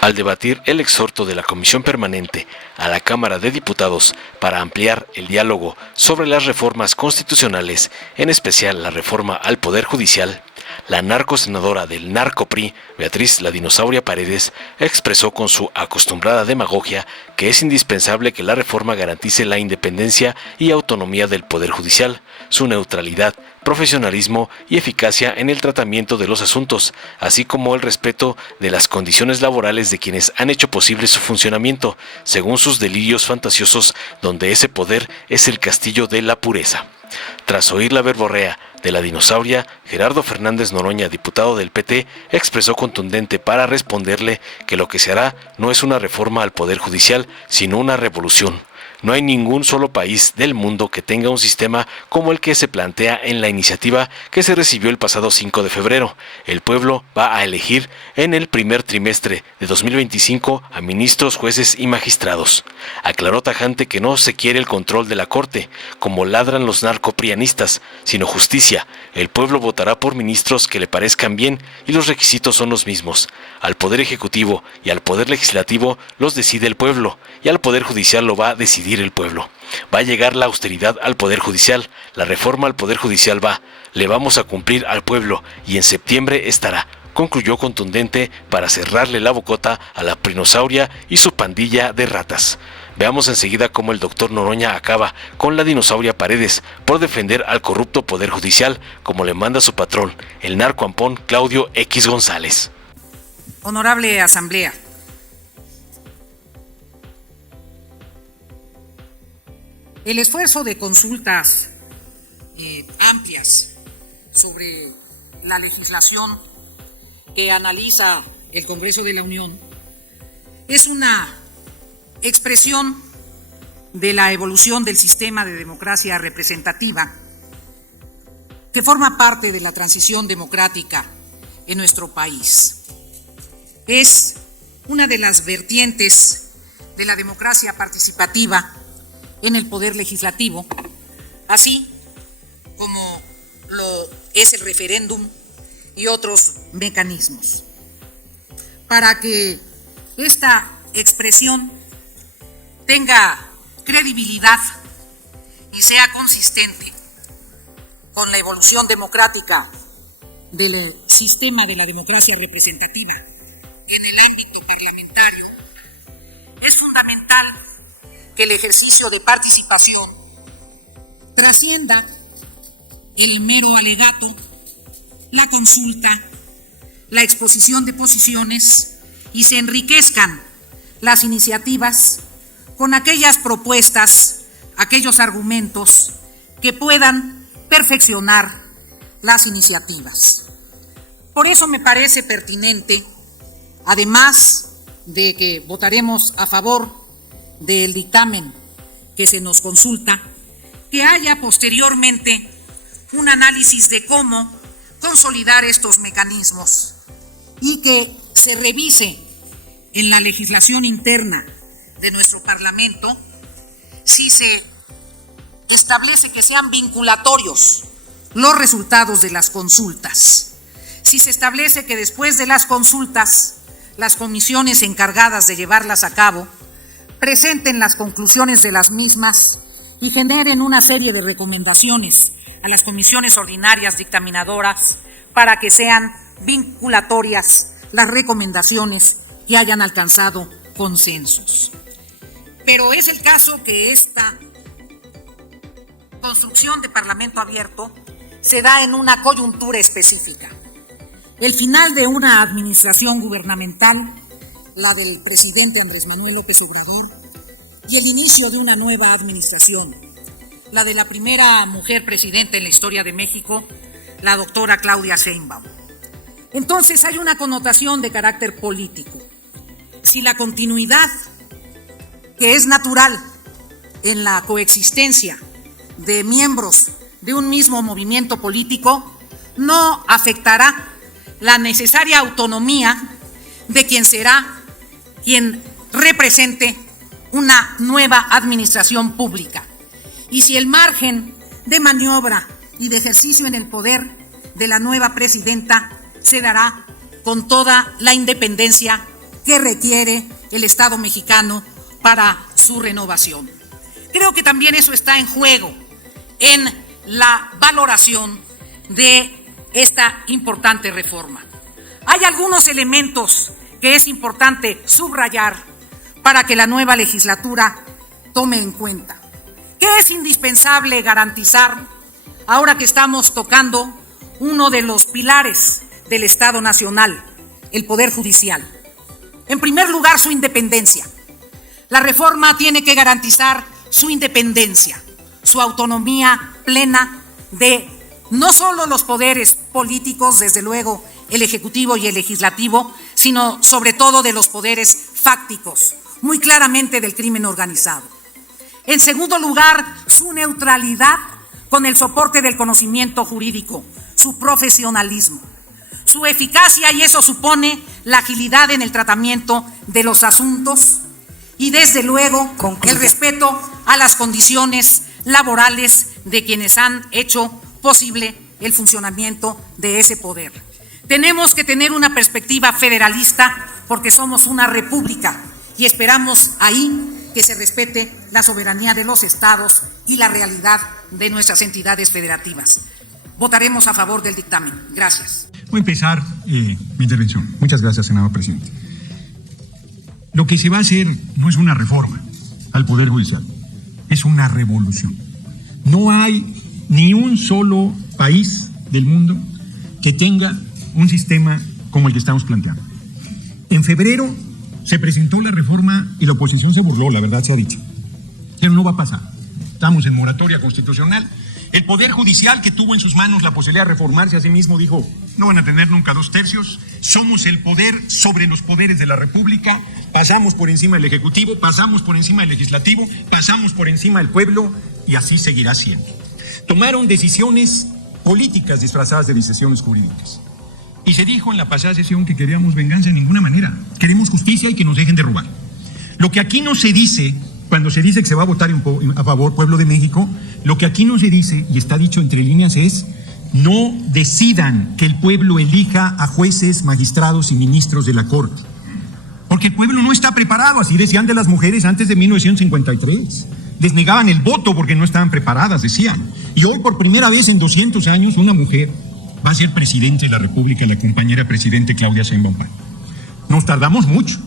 Al debatir el exhorto de la Comisión Permanente a la Cámara de Diputados para ampliar el diálogo sobre las reformas constitucionales, en especial la reforma al Poder Judicial, la narcosenadora del narco-PRI, Beatriz La Dinosauria Paredes, expresó con su acostumbrada demagogia que es indispensable que la reforma garantice la independencia y autonomía del Poder Judicial, su neutralidad, profesionalismo y eficacia en el tratamiento de los asuntos, así como el respeto de las condiciones laborales de quienes han hecho posible su funcionamiento, según sus delirios fantasiosos, donde ese poder es el castillo de la pureza. Tras oír la verborrea de la dinosauria, Gerardo Fernández Noroña, diputado del PT, expresó contundente para responderle que lo que se hará no es una reforma al Poder Judicial, sino una revolución. No hay ningún solo país del mundo que tenga un sistema como el que se plantea en la iniciativa que se recibió el pasado 5 de febrero. El pueblo va a elegir en el primer trimestre de 2025 a ministros, jueces y magistrados. Aclaró tajante que no se quiere el control de la Corte, como ladran los narcoprianistas, sino justicia. El pueblo votará por ministros que le parezcan bien y los requisitos son los mismos. Al Poder Ejecutivo y al Poder Legislativo los decide el pueblo y al Poder Judicial lo va a decidir el pueblo. Va a llegar la austeridad al Poder Judicial, la reforma al Poder Judicial va, le vamos a cumplir al pueblo y en septiembre estará, concluyó contundente para cerrarle la bocota a la prinosauria y su pandilla de ratas. Veamos enseguida cómo el doctor Noroña acaba con la dinosauria Paredes por defender al corrupto Poder Judicial, como le manda su patrón, el narcoampón Claudio X González. Honorable Asamblea, el esfuerzo de consultas amplias sobre la legislación que analiza el Congreso de la Unión es una expresión de la evolución del sistema de democracia representativa que forma parte de la transición democrática en nuestro país. Es una de las vertientes de la democracia participativa en el Poder Legislativo, así como lo es el referéndum y otros mecanismos. Para que esta expresión tenga credibilidad y sea consistente con la evolución democrática del sistema de la democracia representativa en el ámbito parlamentario, es fundamental que el ejercicio de participación trascienda el mero alegato, la consulta, la exposición de posiciones y se enriquezcan las iniciativas con aquellas propuestas, aquellos argumentos que puedan perfeccionar las iniciativas. Por eso me parece pertinente, además de que votaremos a favor del dictamen que se nos consulta, que haya posteriormente un análisis de cómo consolidar estos mecanismos y que se revise en la legislación interna de nuestro Parlamento si se establece que sean vinculatorios los resultados de las consultas, si se establece que después de las consultas las comisiones encargadas de llevarlas a cabo presenten las conclusiones de las mismas y generen una serie de recomendaciones a las comisiones ordinarias dictaminadoras para que sean vinculatorias las recomendaciones que hayan alcanzado consensos. Pero es el caso que esta construcción de Parlamento abierto se da en una coyuntura específica. El final de una administración gubernamental, la del presidente Andrés Manuel López Obrador, y el inicio de una nueva administración, la de la primera mujer presidenta en la historia de México, la doctora Claudia Sheinbaum. Entonces hay una connotación de carácter político. Si la continuidad, que es natural en la coexistencia de miembros de un mismo movimiento político, no afectará la necesaria autonomía de quien será quien represente una nueva administración pública. Y si el margen de maniobra y de ejercicio en el poder de la nueva presidenta se dará con toda la independencia que requiere el Estado mexicano para su renovación. Creo que también eso está en juego en la valoración de esta importante reforma. Hay algunos elementos que es importante subrayar para que la nueva legislatura tome en cuenta. ¿Qué es indispensable garantizar ahora que estamos tocando uno de los pilares del Estado Nacional, el Poder Judicial? En primer lugar, su independencia. La reforma tiene que garantizar su independencia, su autonomía plena de no solo los poderes políticos, desde luego el Ejecutivo y el Legislativo, sino sobre todo de los poderes fácticos, muy claramente del crimen organizado. En segundo lugar, su neutralidad con el soporte del conocimiento jurídico, su profesionalismo, su eficacia, y eso supone la agilidad en el tratamiento de los asuntos y desde luego el respeto a las condiciones laborales de quienes han hecho posible el funcionamiento de ese poder. Tenemos que tener una perspectiva federalista porque somos una república y esperamos ahí que se respete la soberanía de los estados y la realidad de nuestras entidades federativas. Votaremos a favor del dictamen. Gracias. Voy a empezar mi intervención. Muchas gracias, senador presidente. Lo que se va a hacer no es una reforma al Poder Judicial, es una revolución. No hay ni un solo país del mundo que tenga un sistema como el que estamos planteando. En febrero se presentó la reforma y la oposición se burló, la verdad se ha dicho. Pero no va a pasar. Estamos en moratoria constitucional. El Poder Judicial, que tuvo en sus manos la posibilidad de reformarse a sí mismo, dijo: no van a tener nunca 2/3, somos el poder sobre los poderes de la República, pasamos por encima del Ejecutivo, pasamos por encima del Legislativo, pasamos por encima del pueblo, y así seguirá siendo. Tomaron decisiones políticas disfrazadas de decisiones jurídicas. Y se dijo en la pasada sesión que queríamos venganza de ninguna manera, queremos justicia y que nos dejen de robar. Lo que aquí no se dice, cuando se dice que se va a votar a favor pueblo de México, lo que aquí no se dice, y está dicho entre líneas, es: no decidan que el pueblo elija a jueces, magistrados y ministros de la Corte. Porque el pueblo no está preparado, así decían de las mujeres antes de 1953. Les negaban el voto porque no estaban preparadas, decían. Y hoy, por primera vez en 200 años, una mujer va a ser presidente de la República, la compañera presidente Claudia Sheinbaum. Nos tardamos mucho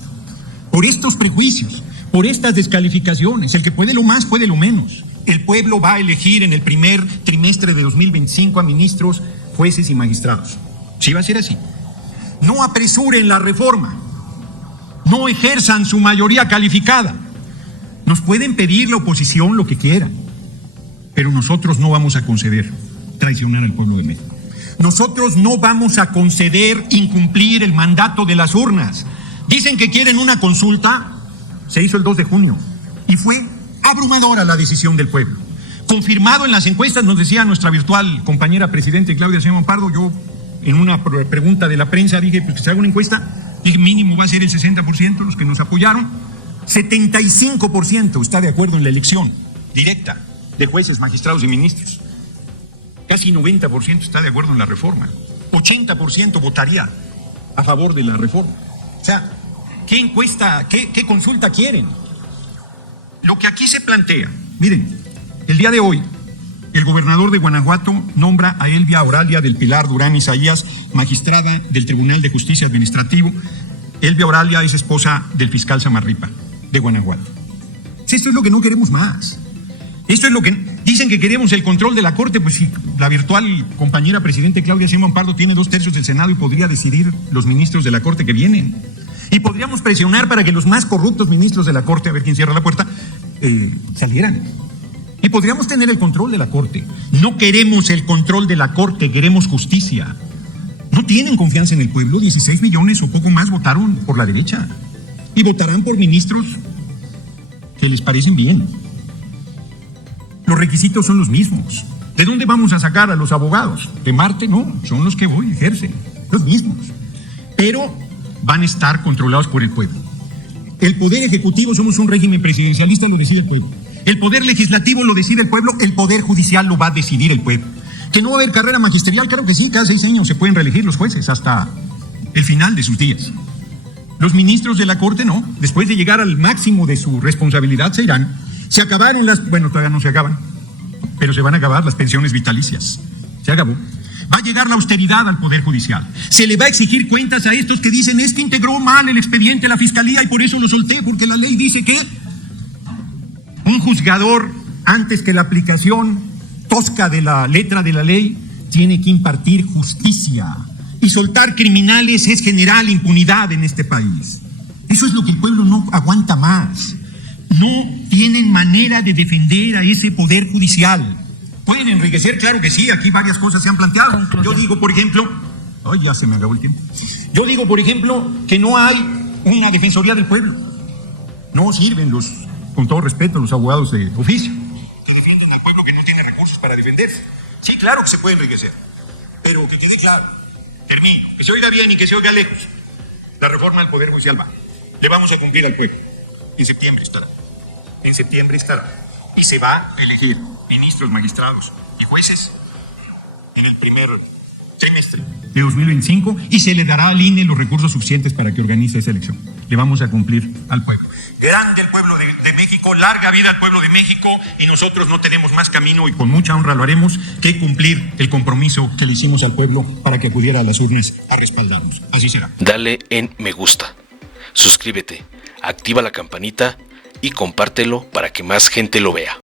por estos prejuicios, por estas descalificaciones. El que puede lo más, puede lo menos. El pueblo va a elegir en el primer trimestre de 2025 a ministros, jueces y magistrados. Sí va a ser así. No apresuren la reforma. No ejerzan su mayoría calificada. Nos pueden pedir la oposición lo que quieran, pero nosotros no vamos a conceder traicionar al pueblo de México. Nosotros no vamos a conceder incumplir el mandato de las urnas. Dicen que quieren una consulta, se hizo el 2 de junio y fue abrumadora la decisión del pueblo. Confirmado en las encuestas, nos decía nuestra virtual compañera presidente Claudia Sheinbaum Pardo. Yo en una pregunta de la prensa dije: pues que se haga una encuesta, dije mínimo va a ser el 60% los que nos apoyaron. 75% está de acuerdo en la elección directa de jueces, magistrados y ministros. Casi 90% está de acuerdo en la reforma. 80% votaría a favor de la reforma. O sea, ¿qué encuesta, qué consulta quieren? Lo que aquí se plantea, miren, el día de hoy, el gobernador de Guanajuato nombra a Elvia Oralia del Pilar Durán Isaías, magistrada del Tribunal de Justicia Administrativo. Elvia Oralia es esposa del fiscal Samarripa de Guanajuato. Esto es lo que no queremos más. Esto es lo que dicen que queremos, el control de la Corte. Pues si la virtual compañera presidente Claudia Sheinbaum Pardo tiene 2/3 del Senado y podría decidir los ministros de la Corte que vienen. Y podríamos presionar para que los más corruptos ministros de la Corte, a ver quién cierra la puerta, salieran. Y podríamos tener el control de la Corte. No queremos el control de la Corte, queremos justicia. No tienen confianza en el pueblo. 16 millones o poco más votaron por la derecha. Y votarán por ministros que les parecen bien. Los requisitos son los mismos. ¿De dónde vamos a sacar a los abogados? ¿De Marte? No, son los que hoy ejercen, los mismos. Pero van a estar controlados por el pueblo. El poder ejecutivo, somos un régimen presidencialista, lo decide el pueblo. El poder legislativo lo decide el pueblo, el poder judicial lo va a decidir el pueblo. ¿Que no va a haber carrera magisterial? Claro que sí, cada 6 años se pueden reelegir los jueces hasta el final de sus días. Los ministros de la Corte no. Después de llegar al máximo de su responsabilidad se irán. Se acabaron bueno, todavía no se acaban, pero se van a acabar las pensiones vitalicias. Se acabó. Va a llegar la austeridad al Poder Judicial. Se le va a exigir cuentas a estos que dicen es que integró mal el expediente a la Fiscalía y por eso lo solté, porque la ley dice que un juzgador, antes que la aplicación tosca de la letra de la ley, tiene que impartir justicia. Y soltar criminales es generar impunidad en este país. Eso es lo que el pueblo no aguanta más. No tienen manera de defender a ese Poder Judicial. ¿Pueden enriquecer? Claro que sí, aquí varias cosas se han planteado. Yo digo, por ejemplo, ay, ya se me acabó el tiempo. Yo digo, por ejemplo, que no hay una Defensoría del Pueblo. No sirven con todo respeto, los abogados de oficio, que defienden al pueblo que no tiene recursos para defenderse. Sí, claro que se puede enriquecer, pero que quede claro, termino, que se oiga bien y que se oiga lejos. La reforma del Poder Judicial va. Le vamos a cumplir al pueblo. En septiembre estará. En septiembre estará. Y se va a elegir ministros, magistrados y jueces en el primer trimestre de 2025 y se le dará al INE los recursos suficientes para que organice esa elección. Le vamos a cumplir al pueblo. Grande el pueblo de México, larga vida al pueblo de México, y nosotros no tenemos más camino, y con mucha honra lo haremos, que cumplir el compromiso que le hicimos al pueblo para que acudiera a las urnas a respaldarnos. Así será. Dale en me gusta, suscríbete, activa la campanita y compártelo para que más gente lo vea.